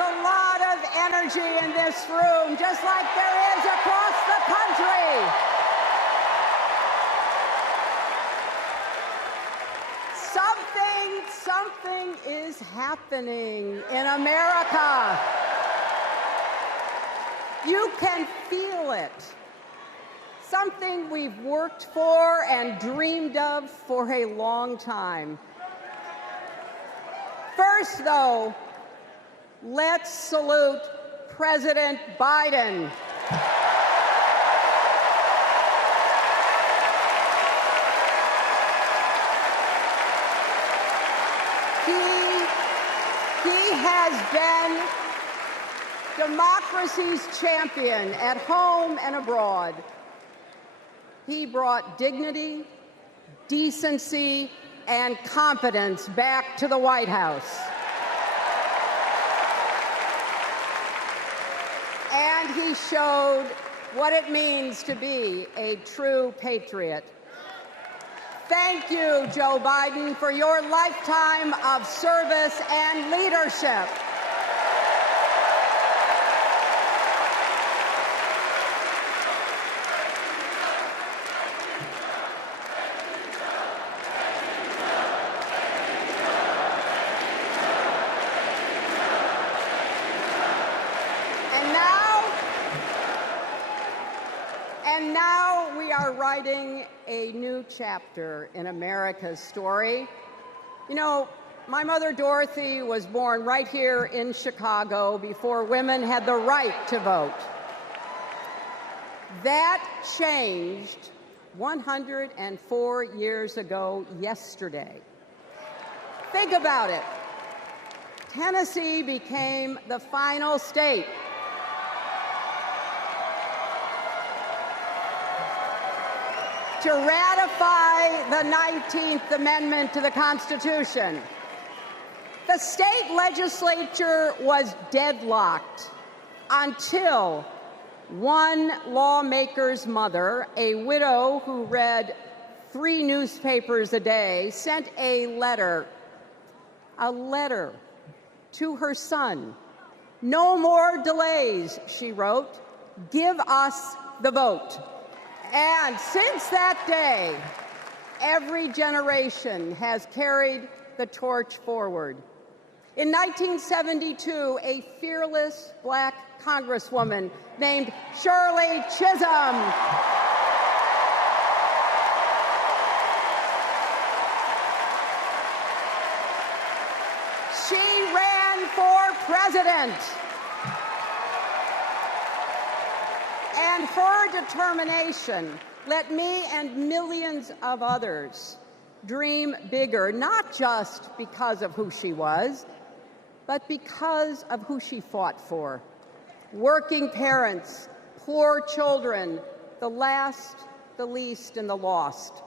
a lot of energy in this room, just like there is across the country. Something is happening in America. You can feel it. Something we've worked for and dreamed of for a long time. First, though, let's salute President Biden. He has been democracy's champion at home and abroad. He brought dignity, decency, and confidence back to the White House. And he showed what it means to be a true patriot. Thank you, Joe Biden, for your lifetime of service and leadership. And now we are writing a new chapter in America's story. You know, my mother Dorothy was born right here in Chicago before women had the right to vote. That changed 104 years ago yesterday. Think about it. Tennessee became the final state to ratify the 19th Amendment to the Constitution. The state legislature was deadlocked until one lawmaker's mother, a widow who read 3 newspapers a day, sent a letter to her son. "No more delays," she wrote. "Give us the vote." And since that day, every generation has carried the torch forward. In 1972, a fearless black congresswoman named Shirley Chisholm she ran for president. And her determination let me and millions of others dream bigger, not just because of who she was, but because of who she fought for. Working parents, poor children, the last, the least, and the lost.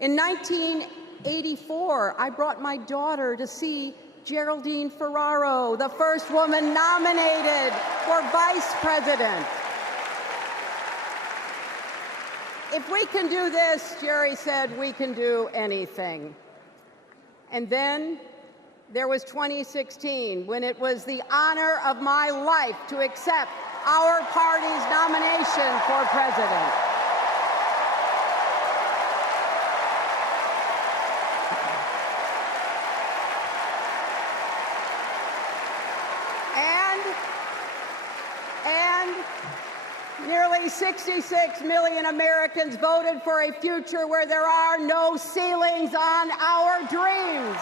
In 1984, I brought my daughter to see Geraldine Ferraro, the first woman nominated for vice president. If we can do this, Jerry said, we can do anything. And then there was 2016, when it was the honor of my life to accept our party's nomination for president. And nearly 66 million Americans voted for a future where there are no ceilings on our dreams.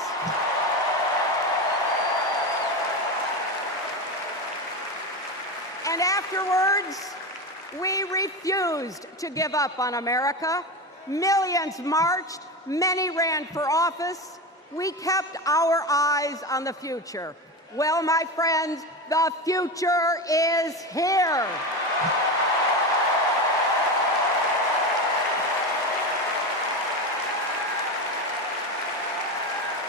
And afterwards, we refused to give up on America. Millions marched, many ran for office. We kept our eyes on the future. Well, my friends, the future is here.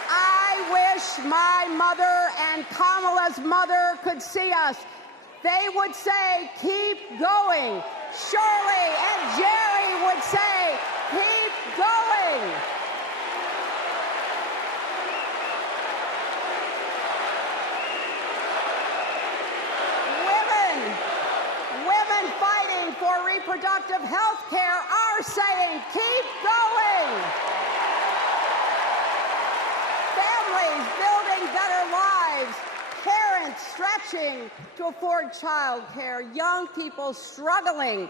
I wish my mother and Kamala's mother could see us. They would say, keep going. Shirley and Jerry would say, keep going. reproductive health care are saying, keep going. Families building better lives, parents stretching to afford child care, young people struggling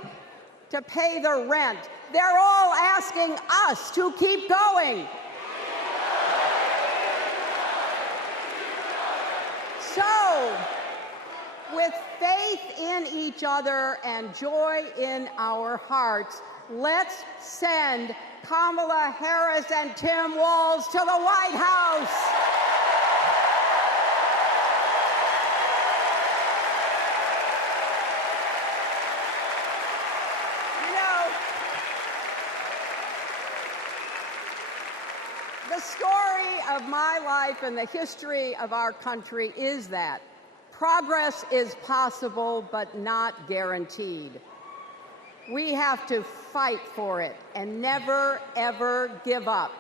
to pay their rent. They're all asking us to keep going. So, with faith in each other and joy in our hearts, let's send Kamala Harris and Tim Walz to the White House. The story of my life and the history of our country is that progress is possible but not guaranteed. We have to fight for it and never, ever give up.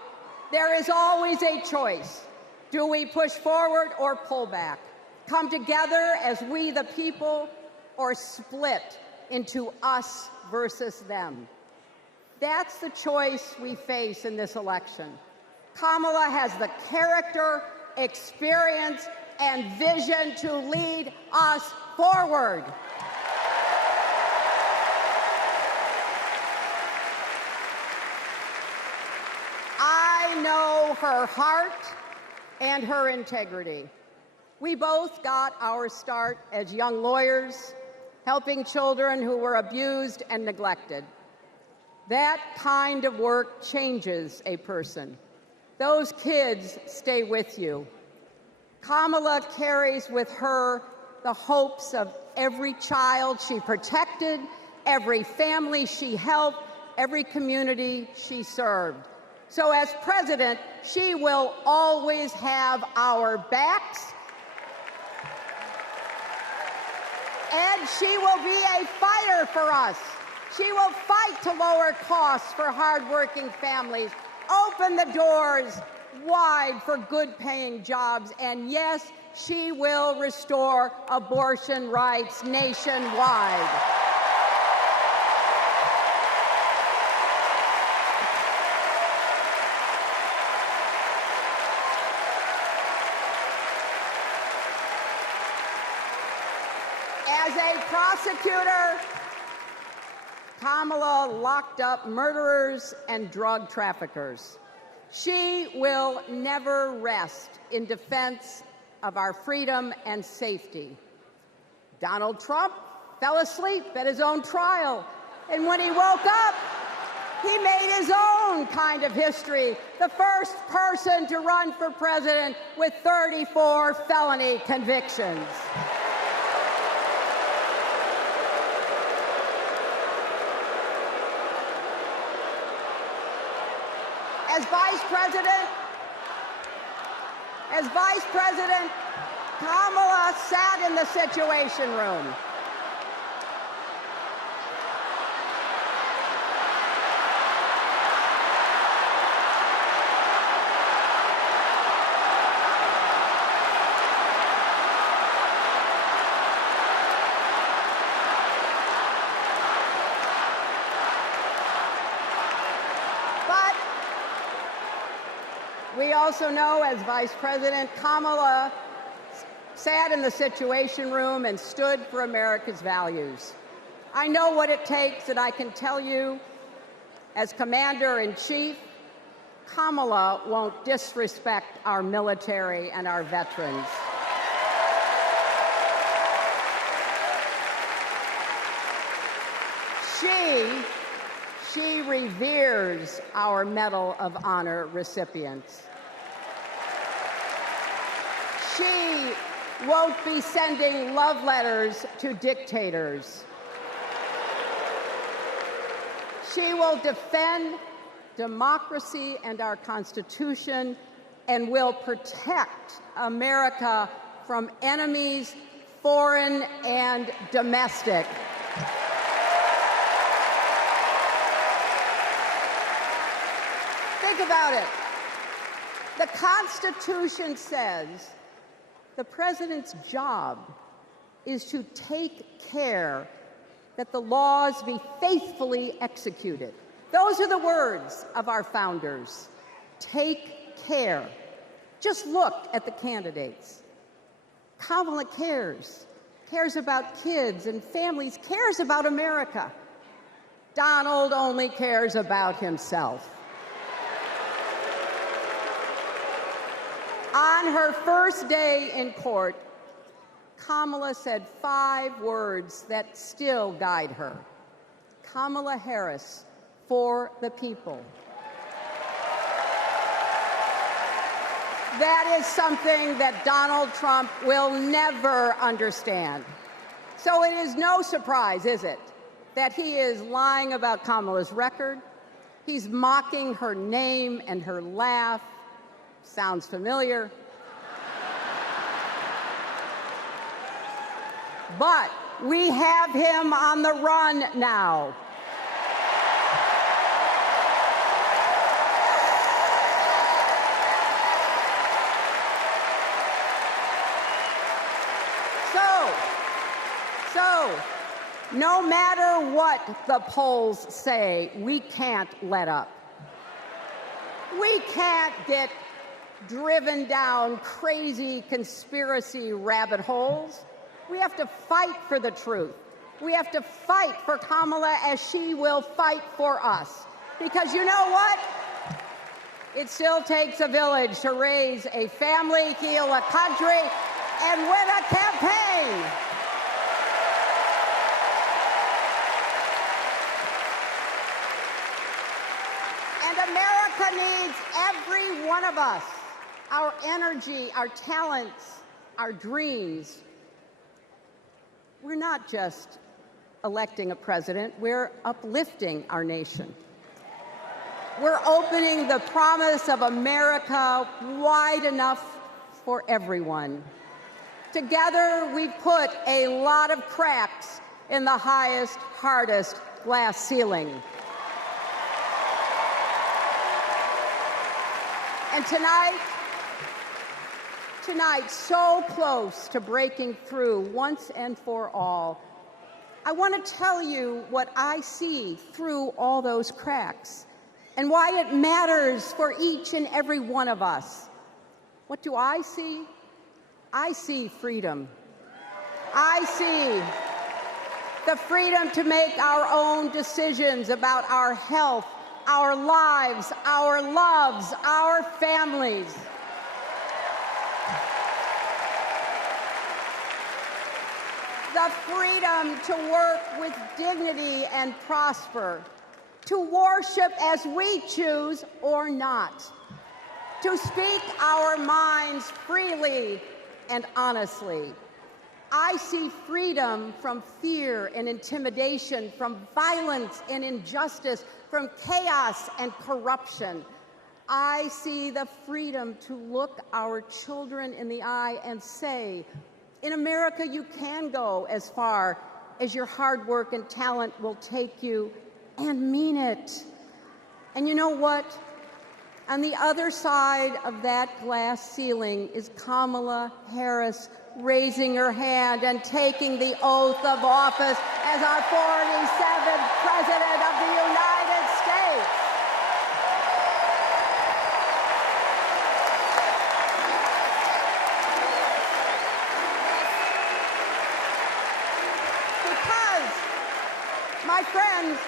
There is always a choice. Do we push forward or pull back? Come together as we the people, or split into us versus them? That's the choice we face in this election. Kamala has the character, experience, and vision to lead us forward. I know her heart and her integrity. We both got our start as young lawyers, helping children who were abused and neglected. That kind of work changes a person. Those kids stay with you. Kamala carries with her the hopes of every child she protected, every family she helped, every community she served. So as president, she will always have our backs, and she will be a fighter for us. She will fight to lower costs for hardworking families, open the doors wide for good-paying jobs, and yes, she will restore abortion rights nationwide. As a prosecutor, Kamala locked up murderers and drug traffickers. She will never rest in defense of our freedom and safety. Donald Trump fell asleep at his own trial, and when he woke up, he made his own kind of history, the first person to run for president with 34 felony convictions. As Vice President, Kamala sat in the Situation Room. We also know, as Vice President, Kamala sat in the Situation Room and stood for America's values. I know what it takes, and I can tell you, as Commander-in-Chief, Kamala won't disrespect our military and our veterans. She reveres our Medal of Honor recipients. She won't be sending love letters to dictators. She will defend democracy and our Constitution and will protect America from enemies, foreign and domestic. Think about it. The Constitution says the president's job is to take care that the laws be faithfully executed. Those are the words of our founders. Take care. Just look at the candidates. Kamala cares about kids and families, cares about America. Donald only cares about himself. On her first day in court, Kamala said 5 words that still guide her. Kamala Harris, for the people. That is something that Donald Trump will never understand. So it is no surprise, is it, that he is lying about Kamala's record. He's mocking her name and her laugh. Sounds familiar. But we have him on the run now. So, no matter what the polls say, we can't let up. We can't get driven down crazy conspiracy rabbit holes. We have to fight for the truth. We have to fight for Kamala as she will fight for us. Because you know what? It still takes a village to raise a family, heal a country, and win a campaign. And America needs every one of us, our energy, our talents, our dreams. We're not just electing a president, we're uplifting our nation. We're opening the promise of America wide enough for everyone. Together, we put a lot of cracks in the highest, hardest glass ceiling. And tonight, so close to breaking through once and for all, I want to tell you what I see through all those cracks and why it matters for each and every one of us. What do I see? I see freedom. I see the freedom to make our own decisions about our health, our lives, our loves, our families. The freedom to work with dignity and prosper, to worship as we choose or not, to speak our minds freely and honestly. I see freedom from fear and intimidation, from violence and injustice, from chaos and corruption. I see the freedom to look our children in the eye and say, in America, you can go as far as your hard work and talent will take you, and mean it. And you know what? On the other side of that glass ceiling is Kamala Harris raising her hand and taking the oath of office as our 47th President of the United States. Because, my friends,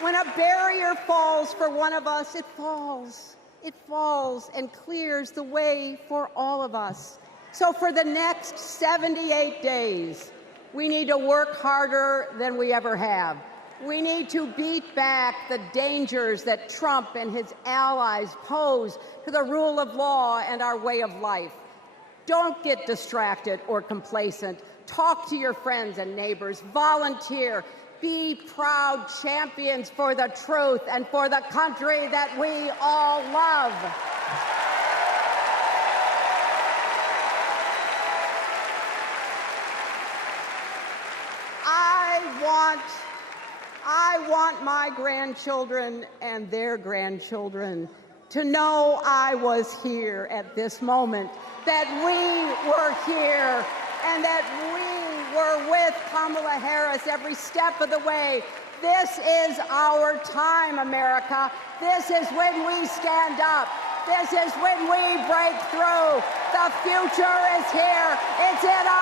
when a barrier falls for one of us, it falls. It falls and clears the way for all of us. So for the next 78 days, we need to work harder than we ever have. We need to beat back the dangers that Trump and his allies pose to the rule of law and our way of life. Don't get distracted or complacent. Talk to your friends and neighbors. Volunteer. Be proud champions for the truth and for the country that we all love. I want my grandchildren and their grandchildren to know I was here at this moment, that we were here, and that we were with Kamala Harris every step of the way. This is our time, America. This is when we stand up. This is when we break through. The future is here. It's in our